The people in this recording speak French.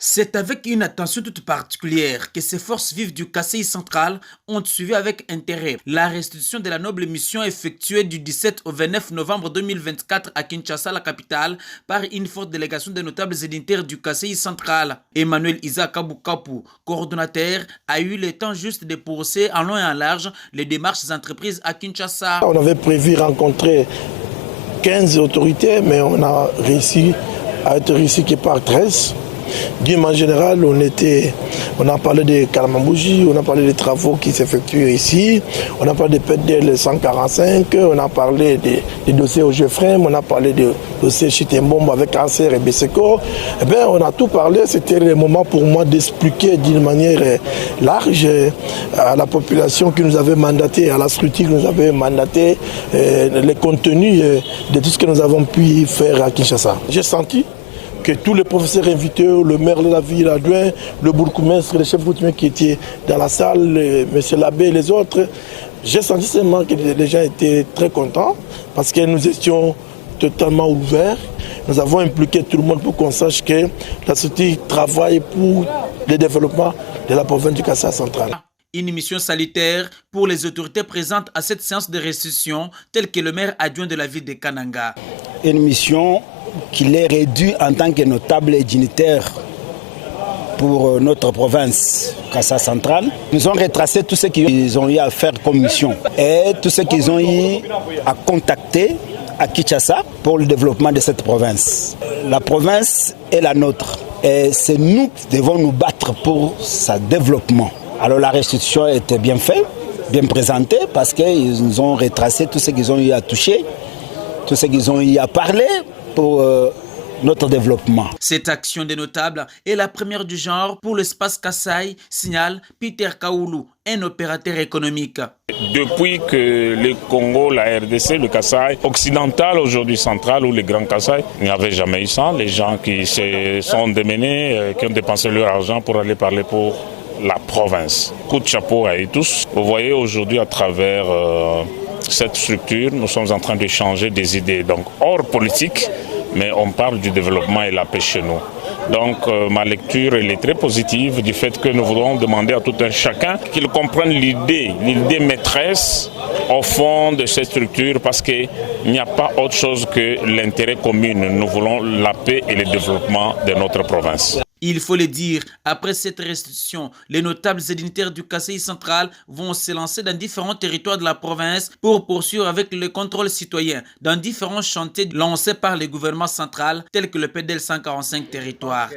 C'est avec une attention toute particulière que ces forces vives du Kasaï central ont suivi avec intérêt la restitution de la noble mission effectuée du 17 au 29 novembre 2024 à Kinshasa, la capitale, par une forte délégation des notables et dignitaires du Kasaï central. Emmanuel Isaac Kaboukapu, coordonnateur, a eu le temps juste de poursuivre en long et en large les démarches entreprises à Kinshasa. On avait prévu rencontrer 15 autorités, mais on a réussi à être ici que par 13. D'une manière générale, on a parlé de Kalamambouji, on a parlé des travaux qui s'effectuent ici, on a parlé de PDL 145, on a parlé des dossiers au Geoffrem, on a parlé des dossiers Chitembombe avec Cancer et Beseko. Eh bien, on a tout parlé, c'était le moment pour moi d'expliquer d'une manière large à la population qui nous avait mandaté, à la structure qui nous avait mandaté, les contenus de tout ce que nous avons pu faire à Kinshasa. J'ai senti que tous les professeurs invités, le maire de la ville, l'adjoint, le bourgmestre, le chef coutumier qui étaient dans la salle, monsieur l'abbé et les autres, j'ai senti seulement que les gens étaient très contents parce que nous étions totalement ouverts. Nous avons impliqué tout le monde pour qu'on sache que la société travaille pour le développement de la province du Kasaï central. Une mission salutaire pour les autorités présentes à cette séance de restitution, telle que le maire adjoint de la ville de Kananga. Une mission qui les réduit en tant que notables et dignitaires pour notre province Kasaï centrale. Nous ont retracé tout ce qu'ils ont eu à faire comme mission et tout ce qu'ils ont eu à contacter à Kinshasa pour le développement de cette province. La province est la nôtre et c'est nous qui devons nous battre pour sa développement. Alors la restitution était bien faite, bien présentée parce qu'ils nous ont retracé tout ce qu'ils ont eu à toucher, tout ce qu'ils ont eu à parler pour notre développement. Cette action des notables est la première du genre pour l'espace Kasaï, signale Peter Kaoulou, un opérateur économique. Depuis que le Congo, la RDC, le Kasaï occidental, aujourd'hui central, ou le Grand Kasaï, il n'y avait jamais eu ça. Les gens qui se sont démenés, qui ont dépensé leur argent pour aller parler pour la province. Coup de chapeau à eux tous. Vous voyez aujourd'hui à travers cette structure, nous sommes en train de changer des idées, donc hors politique, mais on parle du développement et la paix chez nous. Donc ma lecture elle est très positive du fait que nous voudrons demander à tout un chacun qu'il comprenne l'idée maîtresse au fond de cette structure parce qu'il n'y a pas autre chose que l'intérêt commun. Nous voulons la paix et le développement de notre province. Il faut le dire, après cette restitution, les notables et dignitaires du Kasaï central vont se lancer dans différents territoires de la province pour poursuivre avec le contrôle citoyen dans différents chantiers lancés par le gouvernement central, tels que le PDL 145 territoire.